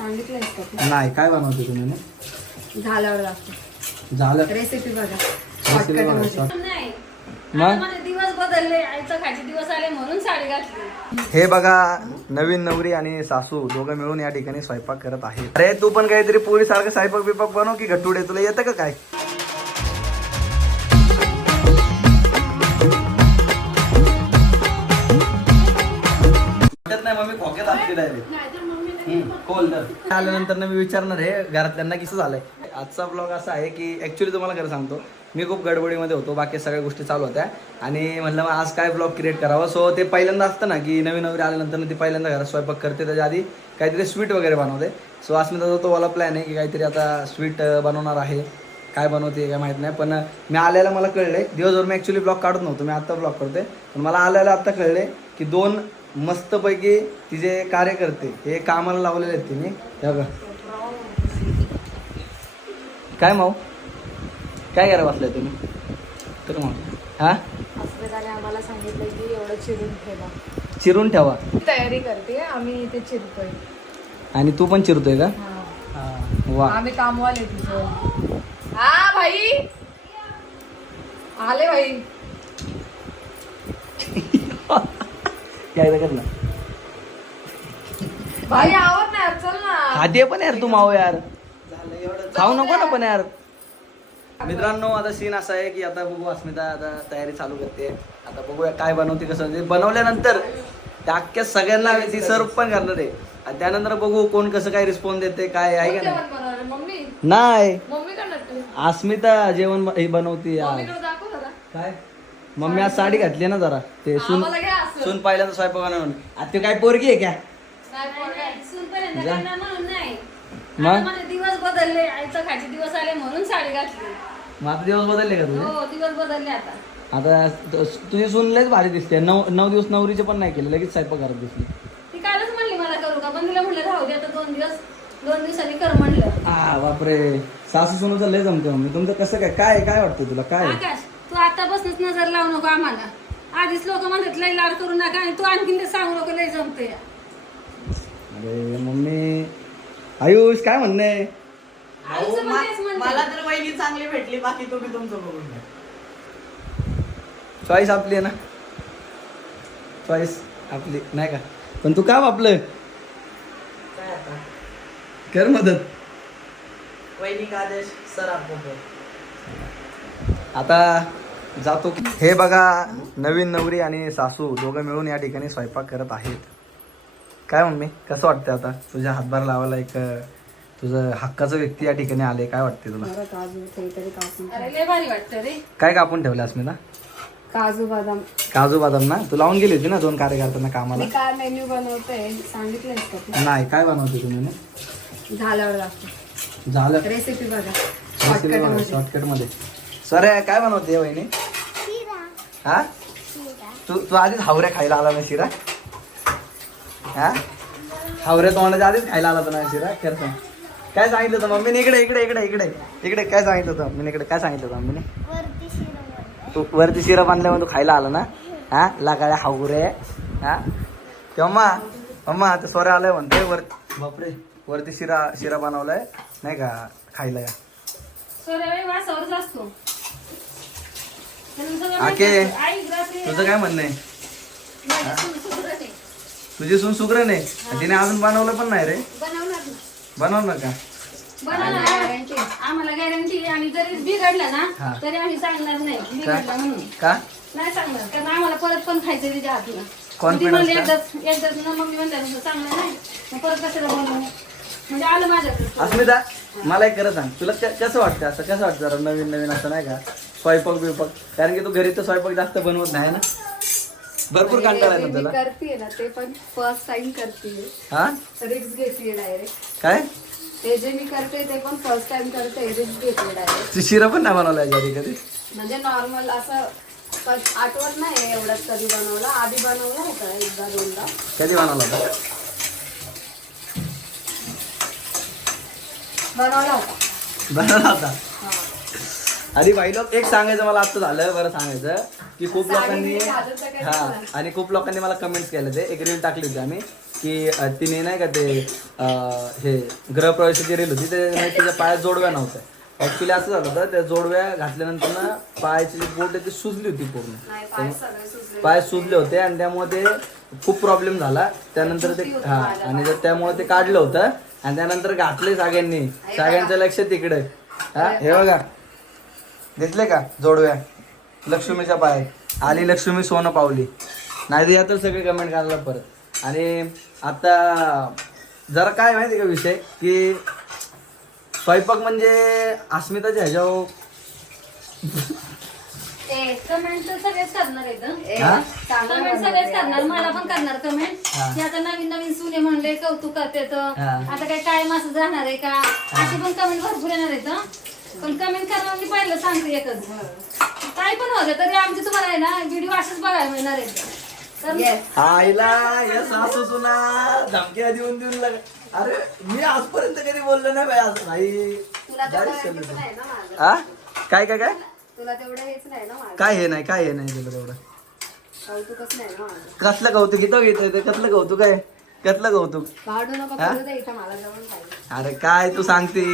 सांगितलंय का? नाही, काय बनवते तुम्ही? झाल्यावर दाखव. झालं. रेसिपी बघा. रेसिपी बघा, short. नाही मग माझे दिवस बदलले, आईचं खायचे दिवस आले म्हणून साडी घातली. हे बघा, नवीन नवरी आणि सासू दोघं मिळून या ठिकाणी स्वयंपाक करत आहे. अरे तू पण काहीतरी पोरी सारखं स्वयंपाक बिपाक बनव की गट्टुडे, तुला येतं का काय? नाही मम्मी खोक्यात असते डायरेक्ट. आल्यानंतर मी विचारणार आहे घरातल्यांना कसं झालंय. आजचा ब्लॉग असा आहे की ऍक्च्युली तुम्हाला खरं सांगतो, मी खूप गडबडीमध्ये होतो, बाकी सगळ्या गोष्टी चालू होत्या आणि म्हणलं मग आज काय ब्लॉग क्रिएट करावं. सो ते पहिल्यांदा असतं ना की नवीन नवरी आल्यानंतर ती पहिल्यांदा घरात स्वयंपाक करते, त्याच्या आधी काहीतरी स्वीट वगैरे बनवते. सो अस्मिताचा तो वाला प्लॅन आहे की काहीतरी आता स्वीट बनवणार आहे. काय बनवते काय माहीत नाही, पण मी आल्याला मला कळले. दिवसभर मी ॲक्च्युली ब्लॉग काढत नव्हतो, मी आत्ता ब्लॉग करते, पण मला आल्याला आत्ता कळले की दोन मस्तपैकी तिचे कार्यकर्ते हे कामाला लावलेले आहेत तिने. बघा काय माऊ, काय करा बसलाय तुम्ही तर मग? हा, अस्मिताने आम्हाला सांगितलं की एवढं चिरून ठेवा. चिरून ठेवा. तयारी करते, आम्ही इथे चिरतोय. आणि तू पण चिरतोय का? हा. वा. आम्ही कामवाले तिथं. हा भाई आले भाई. काय कर ना भाई आवड नाही, चल ना. खाते पण यार तू माव यार, खाऊ नको ना पण यार. मित्रांनो आता सीन असा आहे की आता बघू, अस्मिता आता तयारी चालू करते. आता बघूया काय बनवते, कसं ते बनवल्यानंतर त्या अख्ख्या सगळ्यांना ती सर्व पण करणार आहे. आणि त्यानंतर बघू कोण कसं काय रिस्पॉन्स देते, काय आहे का नाही. बनवणार मम्मी? नाही, मम्मी करणार तू? अस्मिता जेवण हे बनवते यार. मम्मीकडे दाखव जरा. काय मम्मी आज साडी घातली ना जरा, ते सून आम्हाला घ्या असं. सून पहिल्यांदा स्वयंपाक बनवून. आता ते काय पोरगी आहे क्या? नाही, सूनपर्यंत जा. करणार म्हणून नाही. मग? आता माझे दिवस बदलले, आईचं खायचे दिवस आले म्हणून साडी घातली. मग आता दिवस बदलले का तुझे? हो, दिवस बदलले आता. आता तुझी सून लयच भारी दिसते. 9 दिवस नवरीचे पण नाही केले, लगेच स्वयंपाक करत दिसली. ती कालच म्हणली मला करू का, पण तिला म्हणलं राहू दे आता 2 दिवसांनी कर म्हणलं. बापरे, सासू सुनूचं लय जमते मम्मी. तुमचं कसं काय काय काय वाटतं तुला काय? आकाश, तू आतापासूनच नजर लावू नको आम्हाला. आधीच लोक म्हणतात लय लाड करू नका आणि तू आणखीन ते सांगू नको लय जमते. अरे मम्मी, आयुष काय म्हणणे? आईचं पण तेच म्हणते. मला तर वहिनी चांगली भेटली, बाकी तुम्ही तुमचं बघून घ्या. चॉईस आपली आहे ना, चॉईस आपली नाही का. पण तू काम आपलं काय आता कर मदत. वहिनी का आदेश सर आपण आता जातो. हे बघा, नवीन नवरी आणि सासू दोघं मिळून या ठिकाणी स्वयंपाक करत आहेत. काय मम्मी कसं वाटतं आता तुझ्या हातभार लावायला एक तुझं हक्काचं व्यक्ती या ठिकाणी आले, काय वाटते तुला? जरा काजू काहीतरी कापून. अरे लय भारी वाटतं रे. काय कापून ठेवलं अस्मिता? काजू बदाम. काजू बदाम ना, तू लावून गेली होती ना 2 कार्यकर्त्यांना कामाला. मी काय मेन्यू बनवते सांगितलंय का तू? नाही, काय बनवते तुम्ही? झाल्यावर दाखव. झालं. रेसिपी बघा. रेसिपी बघा, शॉर्टकट. शॉर्टकट मध्ये. सर काय बनवते वहिनी? हा, तू आधीच हावऱ्या खायला आला ना शिरा? हा, हावऱ्या तोंडाच्या आधीच खायला आला होता ना शिरा? करतो. काय सांगितलं होतं मम्मीने? इकडे इकडे इकडे इकडे इकडे काय सांगितलं होतं मम्मीने? इकडे काय सांगितलं होतं मम्मीने? तू वरती शिरा बांधल्यावर तू खायला आला ना? हा, लागाळ्या हावरे. हा, तेव्हा मम्मा आता सोऱ्या आलाय म्हणते वर. बापरे, वरती शिरा बनवलाय नाही का खायला या. सोऱ्याबाई वासावरच असतो. आके, आई रात्री तुझं काय म्हणणं आहे? माझी सून सुधरत आहे. तुझी सून सुग्र नाही, तिने अजून बनवलं पण नाही रे. बनवणार ना. बनवलं का? बनवणार. आम्हाला गॅरंटी. आणि जरी बिघडला हा. ना तरी आम्ही सांगणार नाही बिघडला म्हणून. का? नाही सांगणार, कारण आम्हाला परत पण खायचं तिच्या हातला. Confidence म्हणली का? एकदाच ना मम्मी म्हणल्यानंतर चांगलं नाही, मग परत कशाला बनवू. म्हणजे आलं माझ्याकडे. अस्मिता, मला एक खरं सांग, तुला कसं वाटतं असं? कसं वाटतं जरा नवीन नवीन असं नाही का स्वयंपाक बिपाक? कारण की तू घरी तर स्वयंपाक जास्त बनवत नाही ना, भरपूर कंटाळा जे येतो मी तुला. करते ना ते पण फर्स्ट टाइम करते. हा, रिक्स घेते डायरेक्ट. काय ते जे मी करते ते पण फर्स्ट टाइम करते. रिक्स घेते डायरेक्ट. तू शिरा पण नाही बनवला याच्या कधी? म्हणजे नॉर्मल असं पण आठवत नाही एवढ्यात कधी बनवला. आधी बनवला होता एकदा 2दा. कधी बनवला होता? बनवला होता. बनवला होता. हा. आणि बाई लोक एक सांगायचं मला आता झालं बरं सांगायचं की खूप साडी लोकांनी बिडी घालून तर काही हा, नाही. आणि खूप लोकांनी मला कमेंट्स केले. ते एक रील टाकली होती आम्ही की तिने नाही का ते हे गृहप्रवेशाची रील होती ते नाही तिच्या पायात जोडव्या नव्हत्या. ॲक्च्युली असं झालं होतं, त्या जोडव्या घातल्यानंतर ना पायाची जी बोट आहे ती सुजली होती पूर्ण. नाही, पाय सगळे सुचले. पाय सुजले होते आणि त्यामुळे ते खूप प्रॉब्लेम झाला. त्यानंतर ते आणि त्यामुळे ते काढलं होतं आणि त्यानंतर घातले सगळ्यांनी. सगळ्यांचं लक्ष तिकडे. हे बघा दिसले का जोडव्या लक्ष्मीच्या पायात. आली लक्ष्मी सोनं पावली. नाही तर यातच सगळे कमेंट करायला परत. आणि आता जरा काय माहिती का विषय की स्वयंपाक म्हणजे अस्मिताच्या ह्याच्यावर कमेंट तर सगळेच करणार हा? कमेंट सगळेच करणार. मला पण करणार कमेंट की आता नवीन नवीन सुने म्हणले कौतुक करते तर आता काय कायम असं जाणार आहे का, असे पण कमेंट भरपूर येणार आहेत. पण कमेंट करणार मी पहिलं सांगते एकच, काय पण होतं तरी आमचे तुम्हाला आहे ना व्हिडिओ असेच बघायला मिळणार आहेत. तर आईला या सासू सुना धमक्या देऊन लाग. अरे मी आजपर्यंत कधी बोललो नाही बाई असं नाही. तुला तेवढं हेच नाही ना माझं. हा काय काय काय तुला तेवढं हेच नाही ना माझं. काय हे नाही काय हे नाही तुला तेवढं कौतुकच नाही ना माझं. कसलं कौतुक इथं घेतोय कसलं कौतुक आहे कसलं कौतुक. भाडू नको करू दे इथं मला जवळ पाहिजे. अरे काय तू सांगते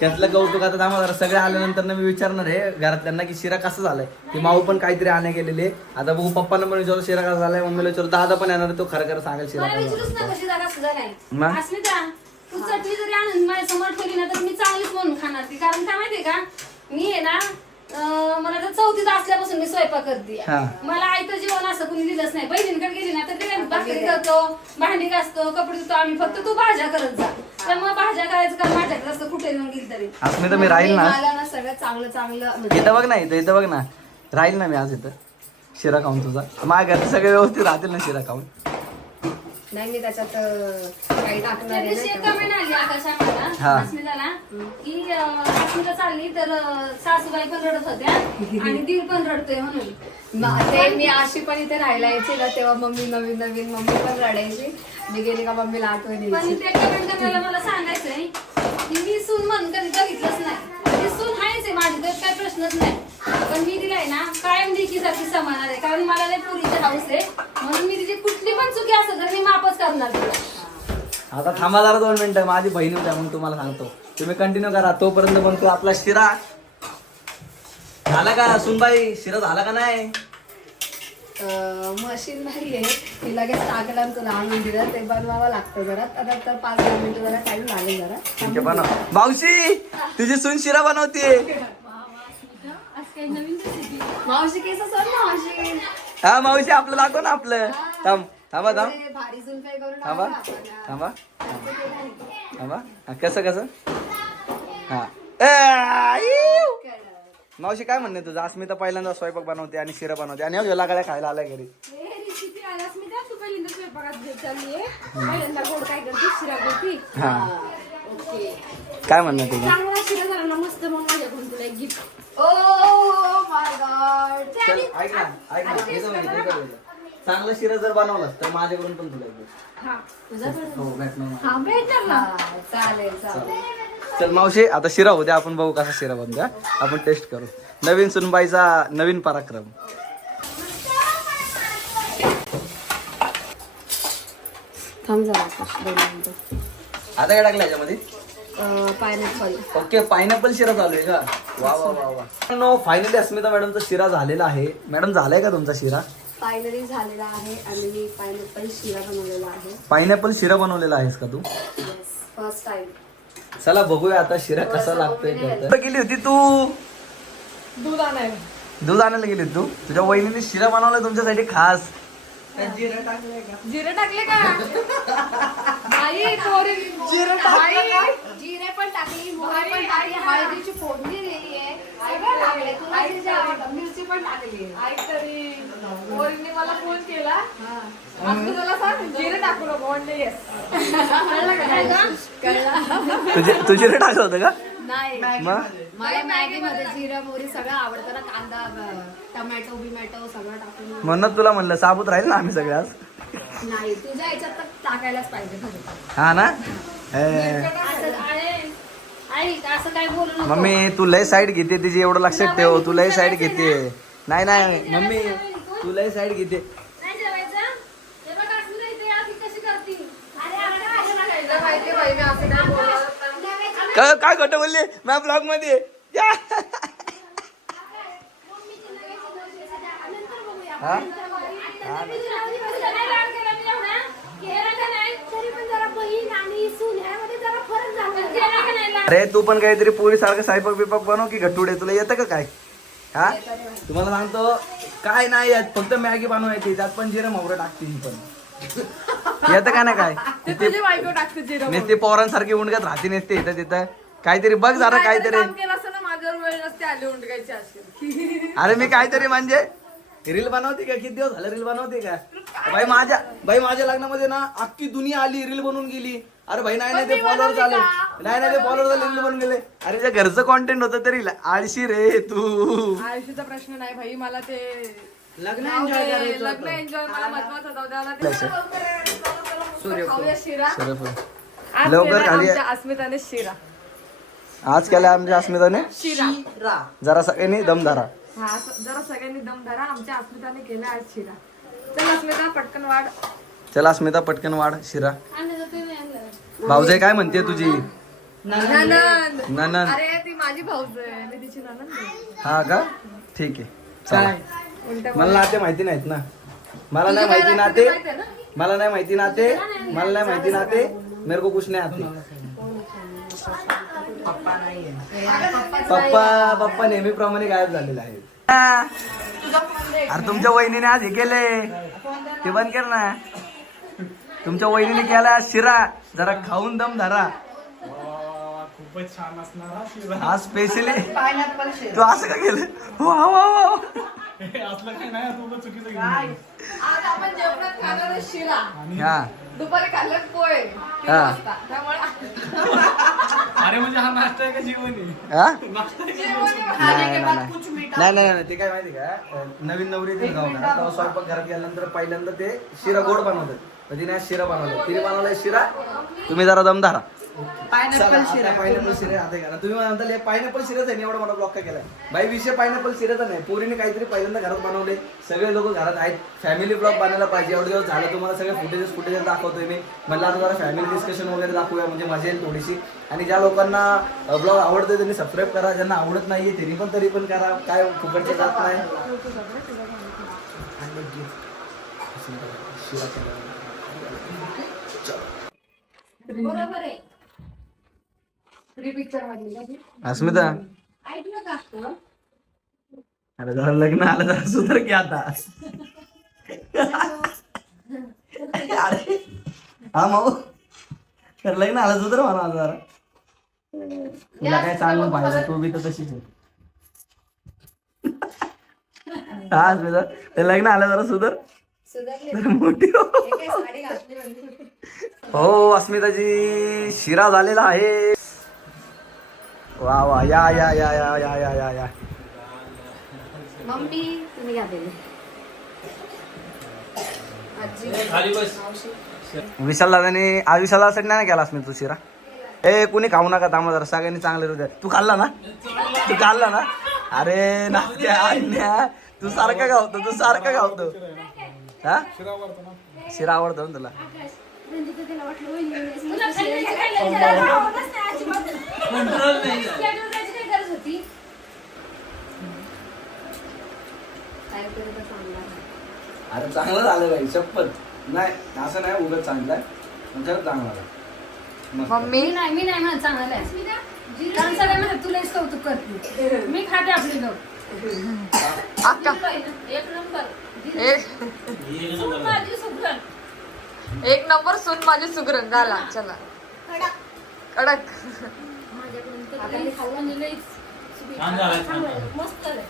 कसलं कौतुक. आता आम्हाला सगळे आल्यानंतर मी विचारणार आहे घरातल्यांना की शिरा कसा झालाय. ती माऊ पण काहीतरी आणे गेलेले. आता बघू पप्पांना पण विचारू शिरा कसा झालाय. मम्मीला विचारू दादा पण येणार तो खरं खरं सांगेल शिरा मला कसा विचारूच झाला. नका शिरा कसं झालाय. मग? अस्मिता तू चटणी जरी आणून माझ्या समोर ठेवली ना तर मी चांगलीच म्हणून खाणार ती. कारण काय माहितीये का मी आहे ना मला तर चौथीत असल्यापासून मी स्वयंपाक करते. हा. मला आईचं जीवन असं कुणी दिलंच नाही. बहिणींकडे गेली ना तर ते भाकरी करतो, भांडी घासतो, कपडे धुतो आम्ही. फक्त तू भाज्या करत जा. त्यामुळे भाज्या करायचं का माझ्याकडे असतं कुठे घेऊन गेली तरी. अस्मिता मी राहील ना मला ना सगळं चांगलं चांगलं इथं बघ ना इथं बघ ना राहील ना मी आज इथं शिरा खाऊन तुझा. माझ्या घरचे सगळे व्यवस्थित राहतील ना शिरा खाऊन. नाही मी त्याच्यात काही टाकणार त्या आहे दिवशी एक ना. कमेंट आली आकाशा मला हा. अस्मिताला की अस्मिता चालली तर सासूबाई पण रडत होत्या आणि दीर पण रडतोय म्हणून. ते मी अशी पण इथे राहायला यायची ना तेव्हा मम्मी नवीन नवीन मम्मी पण रडायची. मी गेली का मम्मीला आठवण पण यायची. ते कमेंट करायला मला सांगायचंय की मी सून म्हणून कधी बघितलंच नाही. ती सून आहेच आहे माझी, तर काही प्रश्नच नाही. पण मी तिला आहे ना कायम देखीसाठी समाणार आहे. कारण मला लय पुरीचं हाऊस आहे म्हणून मी तिची कुठली पण चुकी असेल तर मी माफच करणार तिला. आता थांबा जरा 2 मिनिटं. माझी बहीण होत्या मग तुम्हाला सांगतो. तुम्ही कंटिन्यू करा तोपर्यंत बनतो आपला शिरा. झाला का सुनबाई शिरा झाला का नाही. मशीन नाही आहे ती लगेच टाकला आणि तुला आणून दिलं. ते बनवावं लागतं जरा. आता तर 5-10 मिनिटं जरा टाइम लागेल जरा. ठीक आहे बनव. मावशी तुझी सून शिरा बनवते. मावशी केस सर मावशी हा मावशी आपलं दाखव ना आपलं. थांब थांबा थांब ते भारी जुलफे करून थांबा टाका आपण. थांबा असं केलं नाही. थांबा हा, कसं हा आईव. मावशी काय म्हणणे तुझं. अस्मिता पहिल्यांदा स्वयंपाक बनवते आणि शिरा बनवते आणि अजून लागायला खायला आलाय घरी. हा काय म्हणणं तुझं. Oh my God. चल, ऐक ना ऐक ना हे जाऊ दे, हे जाऊ दे. चांगलं शिरा जर बनवलं तर माझ्याकडून पण तुला एक gift. हो भेटणार ना. हा, चालेल चालेल. चल मावशी आता शिरा होऊ द्या. आपण बघू कसा शिरा बनतो. आपण टेस्ट करू. नवीन सुनबाईचा नवीन पराक्रम. थांब जरा आकाश, 2 मिनिटं. आता काय टाकलं याच्यामध्ये. पायनॅपल. ओके पायनॅपल शिरा चालू आहे का. वा वा वा वा. नो फायनली अस्मिता मॅडमचा शिरा झालेला आहे. मॅडम झालाय का तुमचा शिरा. फायनली झालेला आहे आणि मी पायनॅपल शिरा बनवलेला आहे. पायनॅपल शिरा बनवलेला आहेस का तू. First time. चला बघूया आता शिरा कसा लागतोय. कुठं गेली होती तू. दूध आणायला. दूध आणायला गेली तू. तुझ्या वहिनीने शिरा बनवलाय तुमच्यासाठी खास. जिरं टाकलंय का? जिरे टाकले का बाई मोहरी. जिरे जिरे पण टाकली, मोहरी पण टाकली, हळदीची फोडणी दिली आहे. सगळं टाकलंय. तुला जे जे आवडतं. मिरची पण टाकली. तरी मोरीने मला फोन केला. आता तुला सांग जिरे टाकू नको म्हणले येस. कळलं. तू जिरे टाकलं होतं का. नाही मग मला मॅगी मध्ये जिरा मोहरी सगळं आवडतं ना. कांदा टमॅटो बिमॅटो सगळं टाकून. म्हणून तुला म्हणलं साबूत राहील ना आम्ही सगळे आज. नाही तुझ्या ह्याच्यात तर टाकायलाच पाहिजे खरं. हा ना. असं काय बोलू नको. मम्मी तू लय साईड घेते तिची एवढं लक्षात ठेव. तू लय साईड घेते. नाही नाही मम्मी तू लय साईड घेते. नाही जेवायचं. हे बघ अस्मिता इथे आधी कशी करती. मी असं नाही बोलत. काय खोटं बोलले माझ्या ब्लॉग मध्ये या. हा? अरे तू पण काहीतरी पोरी सारखं स्वयंपाक बिपाक बनव की गट्टुडे तुला येतं का काय? हा तुम्हाला सांगतो काय नाही येत, फक्त मॅगी बनवायची त्यात पण जिरं मोहरं टाकते ही पण येतं का नाही काय? ते तुझी बायको टाकते जिरं नुसती पोरांसारखी उंडगत राहते नसते इथं तिथं काहीतरी बघ जरा काहीतरी. काम केलं असतं ना माझ्यावर वेळ नसते आली उंडकायची अशी. अरे मी काहीतरी म्हणजे रील बनवते का? किती दिवस झाले रील बनवते का? भाई माझ्या लग्नामध्ये ना अख्खी दुनिया आली रील बनवून गेली. अरे भाई नाही ते फॉलोअर झाले, नाही ते फॉलोअर झाले रील बनवून गेले. अरे त्या घरचं कॉन्टेंट होतं तरी आळशी रे तू. आयुष्याचा प्रश्न नाही भाई, मला ते लग्न जाऊ एन्जॉय दे, करायचं लग्न होतं. एन्जॉय मला महत्वाचं होतं. त्याला सूर्यफूल. खाऊया शिरा. आज लवकर केलाय खाली आमच्या अस्मिताने शिरा. आज केलं आमच्या अस्मिताने. शिरा जरा सगळ्यांनी दम धरा. हा जरा सगळ्यांनी दम धरा. आमच्या अस्मिताने केला आज शिरा. चल अस्मिता पटकन वाढ. चला अस्मिता पटकन वाढ शिरा. भाऊजाई काय म्हणते तुझी? ननंद. ननंद. अरे ती माझी भाऊज आहे, मी तिची ननंद आहे. हा का? ठीक आहे चला. उलट्या मला नाते माहिती नाहीत ना. मला नाही माहिती नाते. मला नाही माहिती नाते. मला नाही माहिती नाते. मेरे को कुछ नाही आते. पप्पा नाहीये. पप्पा नेहमीप्रमाणे गायब झालेला आहे. अरे तुमच्या वहिनीने आज हे केलंय ते बंद कर ना. तुमच्या वहिनीने केला शिरा, जरा खाऊन दम धरा. खूपच छान असणार हा शिरा. हा स्पेशली पायनॅपल शेक. तू असं का केलं? वा वा वा. हे असलं काही नाही, तू उगाच चुकीचं घेऊन काय? गेली. आज आपण जेवणात खाणार आहे शिरा. हा दुपारी खाल्लं पोहे 3 हा. वाजता. त्यामुळे अरे म्हणजे हा नाश्ता आहे का जेवण आहे? हा? जेवण नाही नाही नाही ते काय माहिती का, नवीन नवरी ती जाऊ का तेव्हा स्वयंपाक घरात गेल्यानंतर पहिल्यांदा ते शिरा गोड बनवतात. तर तिने आज शिरा बनवला. तिने बनवलाय शिरा. तुम्ही जरा दम धरा. पायनॅपल शिरा. पायनॅपल शिरे आता घाला. तुम्ही म्हणता पायनॅपल शिराच आहे, एवढा मोठा ब्लॉक काय केलाय बाई? विषय पायनॅपल शिराचा नाही. पोरीने काहीतरी पहिल्यांदा घरात बनवले. सगळे लोक घरात आहेत. फॅमिली ब्लॉग बनायला पाहिजे. एवढे दिवस झालं तुम्हाला सगळे फुटेजेस दाखवतोय मी. म्हणलं आता जरा फॅमिली डिस्कशन वगैरे दाखवूया, म्हणजे मजा येईल थोडीशी. आणि ज्या लोकांना ब्लॉग आवडतोय त्यांनी सबस्क्राईब करा. ज्यांना आवडत नाहीये त्यांनी तरी पण करा. काय फुकटचं जात नाही. बरोबर आहे. पिक्चर मधली अस्मिता ऐकलं का? अरे जरा लग्न आलं जरा सुधर की आता. अरे हा माऊ तर लग्न आलं सुधर म्हणा जरा. तुला काय सांगून पाहिजे, तू बी तर तशीच आहे. हा अस्मिता ते लग्न आलं जरा सुधर. जरा मोठी हो. हो अस्मिताची शिरा झालेला आहे. वा वा या या या या या या या या. मम्मी तुम्ही घातलेली विशाल दादाने आज विशाल दादासाठी नाही केला अस्मिता तू शिरा. ए कुणी खाऊ नका थांबा जरा, सगळ्यांनी चांगले हृदय. तू खाल्ला ना? तू खाल्ला ना? अरे नात्या तू सारखा गावतो, तू सारखा गावतो. हा शिरा आवडतो ना तुला? तुला खाल्लं आवडतच नाही अजिबात. schedule करायची काय गरज होती? काय केलं तर चांगला. अरे चांगलं झालं बाई शपथ. नाही असं नाही उगाच चांगलं आहे, खरंच चांगलं झालं. मस्त. मम्मी मी नाही म्हणत चांगलं आहे. कारण सगळे म्हणतात तुलाच कौतुक करते. मी खाते आपली लोक. अक्का एक नंबर. एक माझी सुगरण. 1 नंबर सून माझी सुगरण झाला. चला कडक. माझ्याकडून तर लई खाल्लं नाही, लईच sweet. छान झालं, छान झालं. मस्त झालं.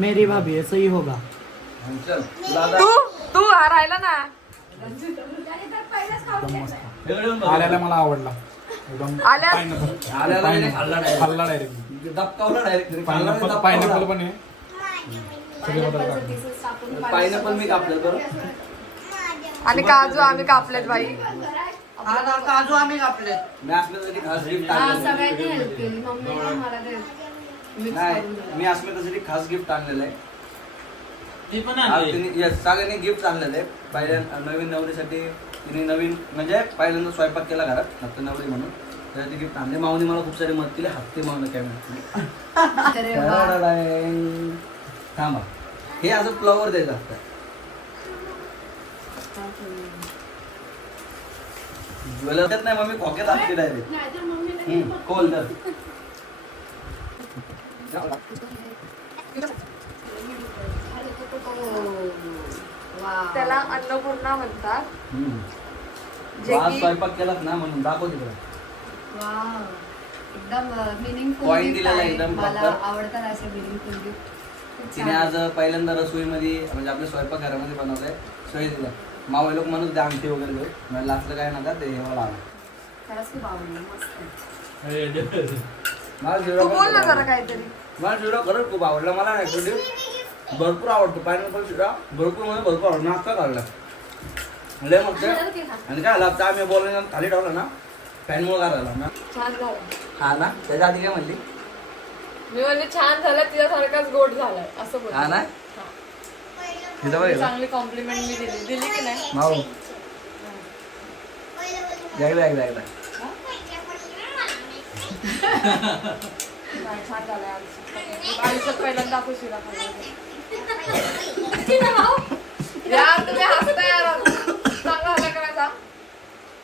मेरी भाभी ऐसा ही होगा. चल तुला आता- तू हा राहिला ना. त्याने तर पहिलेच खाऊन घेतलंय. आल्याला मला आवडला एकदम. आल्या- पायनॅपल आल्याला नाही खाल्ला direct. खाल्ला डायरेक्ट. दबकावला डायरेक्ट. पायनॅपल पण आहे. पायनॅपलचं pieces टाकून पायनॅपल मी कापलं बरं. आणि काजू आम्ही कापलेत बाई. हा ना, काजू आम्ही कापले. मी अस्मितासाठी खास गिफ्ट हा आणलेलं आहे. सगळ्यांनी हेल्प केली. मम्मीने मला ते mix नाही करून दिलं. मी अस्मितासाठी खास गिफ्ट आणलेलं आहे. ते पण आज तिने- yes, सगळ्यांनी गिफ्ट आणलेलं आहे. पहिल्या नवीन नवरीसाठी तिने नवीन म्हणजे पहिल्यांदा स्वयंपाक केला घरात फक्त नवरी म्हणून त्यासाठी गिफ्ट आणले. माऊनी मला खूप सारे मत केले हप्ते मावलं काय म्हणते अरे वा. थांबा हे असं फ्लॉवर द्यायचं असतं. ज्वेलर नाही मम्मी खोक्यात असते डायरेक्ट कोल तर त्याला अन्नपूर्णा म्हणतात. जे आज की स्वयंपाक केलाच ना म्हणून दाखव तिकडे. वाव. एकदम मिनिंगफुल Point गिफ्ट दिलेला आहे. एकदम मला proper. आवडतात असे मिनिंगफुल गिफ्ट. तिने आज पहिल्यांदा रसोईमध्ये म्हणजे आपल्या स्वयंपाकघरामध्ये बनवलंय. सोयी दिला मावळे लोक म्हणून द्या आमटी वगैरे देऊ म्हणजे लास्टला काय नका ते हेवा लावा. खरंच खूप आवडलं मस्त. मला तू शिरा बोल ना पण जरा काहीतरी. मला शिरा खरंच खूप आवडला. मला ऍक्च्युली भरपूर आवडतो पायनॅपल शिरा भरपूर म्हणजे भरपूर आवडतो. नाश्ता काढला लय मग आणि काय आला आम्ही बोलले खाली ठेवलं ना फॅनमुळे काय झाला ना छान झालं. हा ना त्याच्या आधी काय म्हणली मी म्हणजे छान झालं तिच्यासारखाच गोड झालाय असं बोल. हा ना तिथं बघ चांगली कॉम्प्लिमेंट मी दिली की नाही. माऊ एकदा एकदा एकदा नाही, छान झालंय आयुष्यात पहिल्यांदा आपण शिरा खाल्ला. यार तुम्ही हसता यार. चांगला झाला का माझा.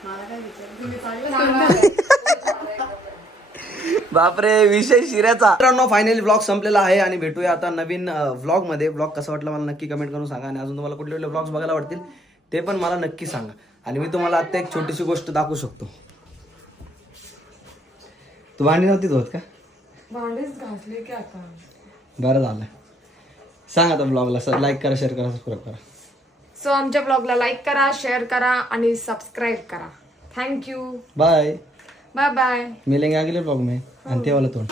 मला काय विचार तुम्ही चांगला बापरे विषय शिऱ्याचा. मित्रांनो फायनली ब्लॉग संपलेला आहे आणि भेटूया आता नवीन व्लॉग मध्ये. ब्लॉग कसा वाटला मला नक्की कमेंट करून सांगा आणि अजून तुम्हाला कुठले कुठले ब्लॉग्स बघायला आवडतील ते पण मला नक्की सांगा. आणि मी तुम्हाला आता एक छोटीशी गोष्ट दाखवू शकतो. तू भांडी नव्हती धुवत का? भांडीच घासले की आता. बरं झालं. सांग आता ब्लॉगला लाईक करा शेअर करा सबस्क्राईब करा. सो आमच्या ब्लॉगला लाईक करा शेअर करा आणि सबस्क्राईब करा. थँक्यू. बाय. Bye bye. मिलेंगे अगले ब्लॉग में. आणि ते वाला तोंड